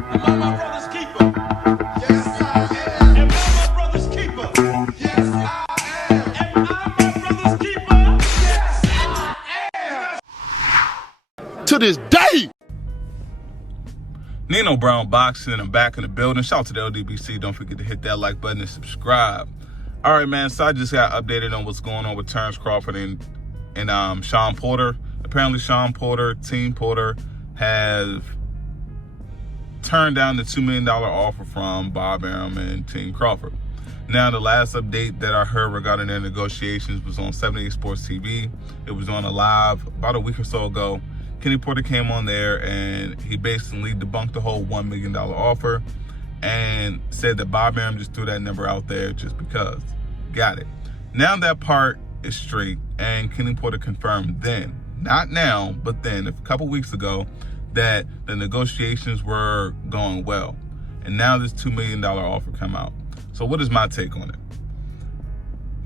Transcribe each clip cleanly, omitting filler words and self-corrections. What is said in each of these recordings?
Am I my brother's keeper? Yes, I am. Am I my brother's keeper? Yes, I am. Am I my brother's keeper? Yes, I am. To this day. Nino Brown Boxing, I'm back in the building. Shout out to the LDBC. Don't forget to hit that like button and subscribe. All right, man. So I just got updated on what's going on with Terence Crawford and Shawn Porter. Apparently, Shawn Porter, Team Porter, have turned down the $2 million offer from Bob Arum and Team Crawford. Now, the last update that I heard regarding their negotiations was on 78 Sports TV. It was on a live about a week or so ago. Kenny Porter came on there and he basically debunked the whole $1 million offer and said that Bob Arum just threw that number out there just because. Got it. Now that part is straight, and Kenny Porter confirmed then, not now, but then a couple weeks ago, that the negotiations were going well. And now this $2 million offer come out. So what is my take on it?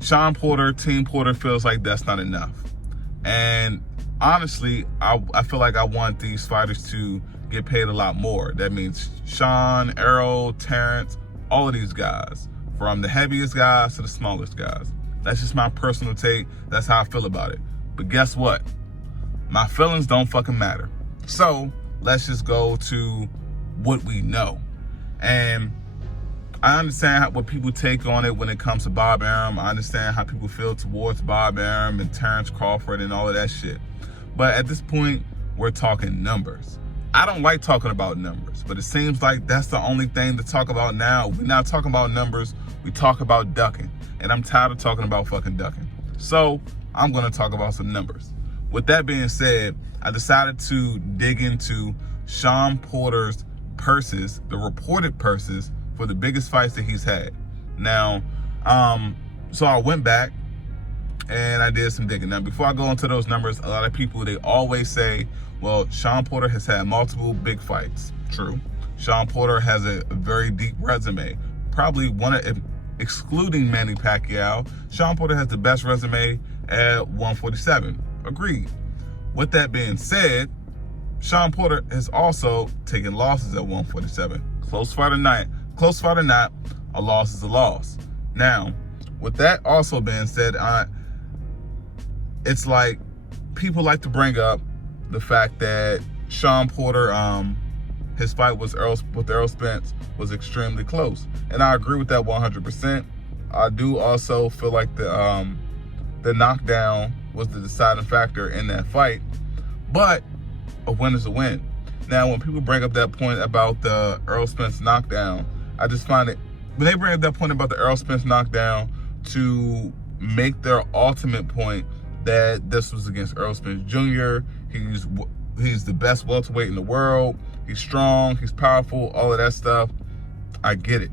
Shawn Porter, Team Porter feels like that's not enough. And honestly, I feel like I want these fighters to get paid a lot more. That means Shawn, Errol, Terence, all of these guys, from the heaviest guys to the smallest guys. That's just my personal take. That's how I feel about it. But guess what? My feelings don't fucking matter. So let's just go to what we know. And I understand what people take on it when it comes to Bob Arum. I understand how people feel towards Bob Arum and Terence Crawford and all of that shit. But at this point, we're talking numbers. I don't like talking about numbers, but it seems like that's the only thing to talk about now. We're not talking about numbers, we talk about ducking. And I'm tired of talking about fucking ducking. So I'm gonna talk about some numbers. With that being said, I decided to dig into Shawn Porter's purses, the reported purses for the biggest fights that he's had. Now, so I went back and I did some digging. Now, before I go into those numbers, a lot of people, they always say, well, Shawn Porter has had multiple big fights. True. Shawn Porter has a very deep resume. Probably one of, excluding Manny Pacquiao, Shawn Porter has the best resume at 147. Agreed. With that being said, Shawn Porter has also taken losses at 147. Close fight or not, a loss is a loss. Now, with that also being said, it's like people like to bring up the fact that Shawn Porter, his fight with Errol Spence was extremely close. And I agree with that 100%. I do also feel like the knockdown was the deciding factor in that fight. But a win is a win. Now, when people bring up that point about the Errol Spence knockdown, I just find it, when they bring up that point about the Errol Spence knockdown to make their ultimate point that this was against Errol Spence Jr., he's the best welterweight in the world, he's strong, he's powerful, all of that stuff, I get it.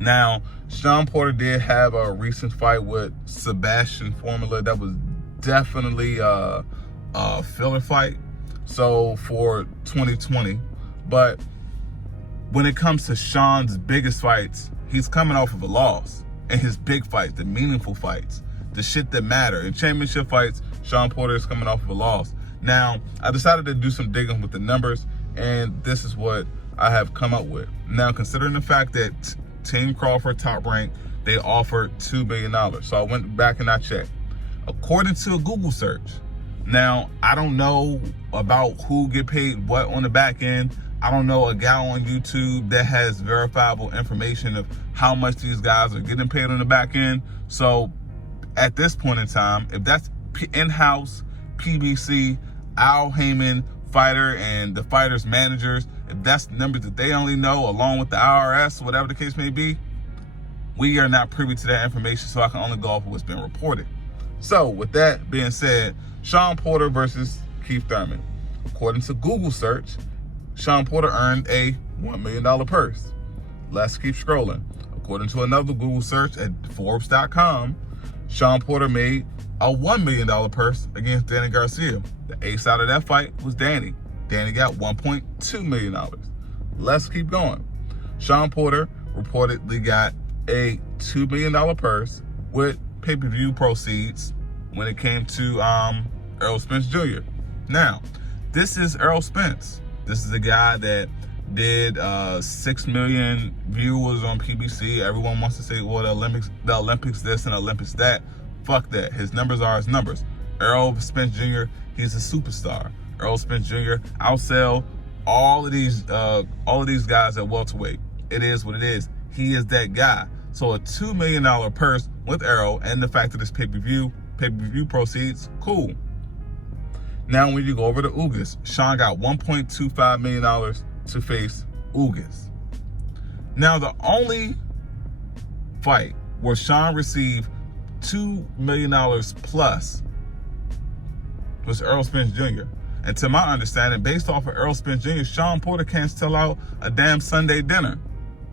Now, Shawn Porter did have a recent fight with Sebastian Formula that was definitely a filler fight, so for 2020. But when it comes to Shawn's biggest fights, he's coming off of a loss. And his big fights, the meaningful fights, the shit that matter. In championship fights, Shawn Porter is coming off of a loss. Now, I decided to do some digging with the numbers, and this is what I have come up with. Now, considering the fact that Team Crawford, Top Rank, they offered $2 million. So I went back and I checked. According to a Google search, now, I don't know about who get paid what on the back end. I don't know a guy on YouTube that has verifiable information of how much these guys are getting paid on the back end. So at this point in time, if that's in-house, PBC, Al Heyman, fighter, and the fighter's managers, if that's the numbers that they only know, along with the IRS, whatever the case may be, we are not privy to that information, so I can only go off of what's been reported. So with that being said, Shawn Porter versus Keith Thurman. According to Google search, Shawn Porter earned a $1 million purse. Let's keep scrolling. According to another Google search at Forbes.com, Shawn Porter made a $1 million purse against Danny Garcia. The ace out of that fight was Danny. Danny got $1.2 million. Let's keep going. Shawn Porter reportedly got a $2 million purse with pay-per-view proceeds when it came to Errol Spence Jr. Now, this is Errol Spence. This is a guy that did 6 million viewers on PBC. Everyone wants to say, well, the Olympics this and Olympics that. Fuck that. His numbers are his numbers. Errol Spence Jr., he's a superstar. Errol Spence Jr. outsell all of these guys at welterweight. It is what it is. He is that guy. So a $2 million purse with Errol and the fact that it's pay-per-view proceeds, cool. Now when you go over to Ugas, Shawn got $1.25 million to face Ugas. Now the only fight where Shawn received $2 million plus was Errol Spence Jr. And to my understanding, based off of Errol Spence Jr., Shawn Porter can't sell out a damn Sunday dinner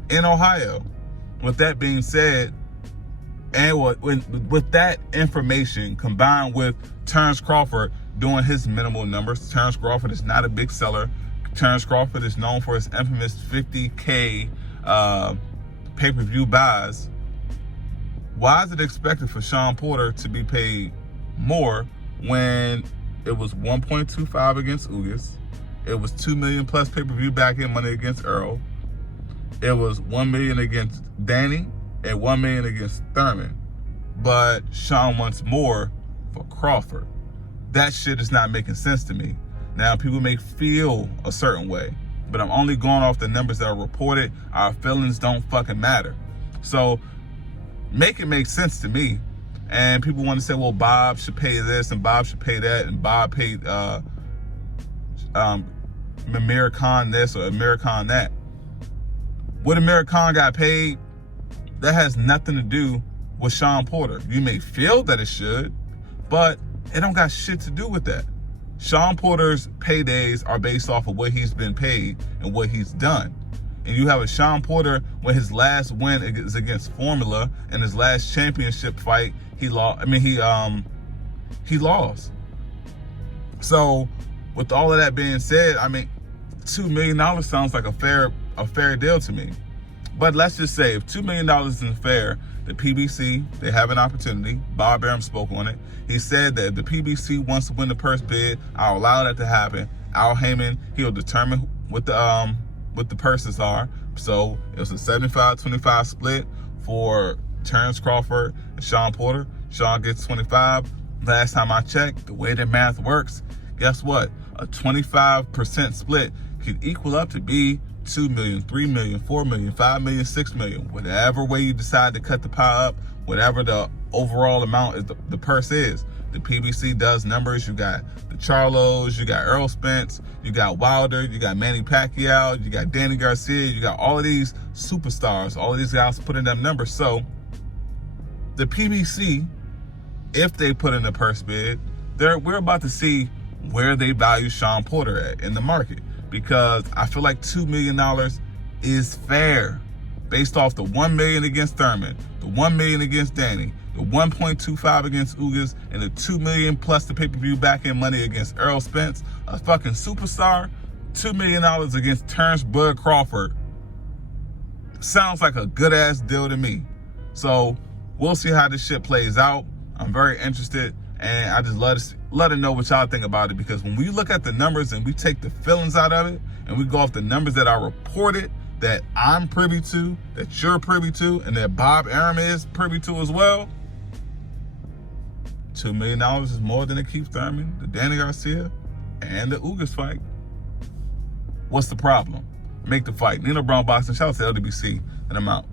in Ohio. With that being said, and with that information combined with Terence Crawford doing his minimal numbers, Terence Crawford is not a big seller. Terence Crawford is known for his infamous 50K pay-per-view buys. Why is it expected for Shawn Porter to be paid more when it was 1.25 against Ugas? It was 2 million plus pay-per-view back-end money against Earl. It was 1 million against Danny and 1 million against Thurman. But Shawn wants more for Crawford. That shit is not making sense to me. Now, people may feel a certain way, but I'm only going off the numbers that are reported. Our feelings don't fucking matter. So make it make sense to me. And people want to say, well, Bob should pay this and Bob should pay that and Bob paid Amir Khan this or Amir Khan that. What Amir Khan got paid, that has nothing to do with Shawn Porter. You may feel that it should, but it don't got shit to do with that. Shawn Porter's paydays are based off of what he's been paid and what he's done. And you have a Shawn Porter when his last win is against Formula and his last championship fight, he lost. He lost. So with all of that being said, $2 million sounds like a fair deal to me. But let's just say if $2 million isn't fair, the PBC, they have an opportunity. Bob Arum spoke on it. He said that if the PBC wants to win the purse bid, I'll allow that to happen. Al Heyman, he'll determine what the purses are. So it was a 75-25 split for Terence Crawford and Shawn Porter. Shawn gets 25. Last time I checked, the way that math works, guess what? A 25% split could equal up to be 2 million, 3 million, 4 million, 5 million, 6 million, whatever way you decide to cut the pie up, whatever the overall amount is, the purse is. The PBC does numbers. You got the Charlos, you got Errol Spence, you got Wilder, you got Manny Pacquiao, you got Danny Garcia, you got all of these superstars, all of these guys putting them numbers. So the PBC, if they put in a purse bid, we're about to see where they value Shawn Porter at in the market. Because I feel like $2 million is fair based off the 1 million against Thurman, the 1 million against Danny, the 1.25 against Ugas, and the 2 million plus the pay-per-view back-end money against Errol Spence, a fucking superstar. $2 million against Terence Bud Crawford sounds like a good-ass deal to me. So we'll see how this shit plays out. I'm very interested, and I just let it know what y'all think about it, because when we look at the numbers and we take the feelings out of it and we go off the numbers that are reported, that I'm privy to, that you're privy to, and that Bob Arum is privy to as well, $2 million is more than the Keith Thurman, the Danny Garcia, and the Ugas fight. What's the problem? Make the fight. Nino Brown Boxing. Shout out to LDBC, and I'm out.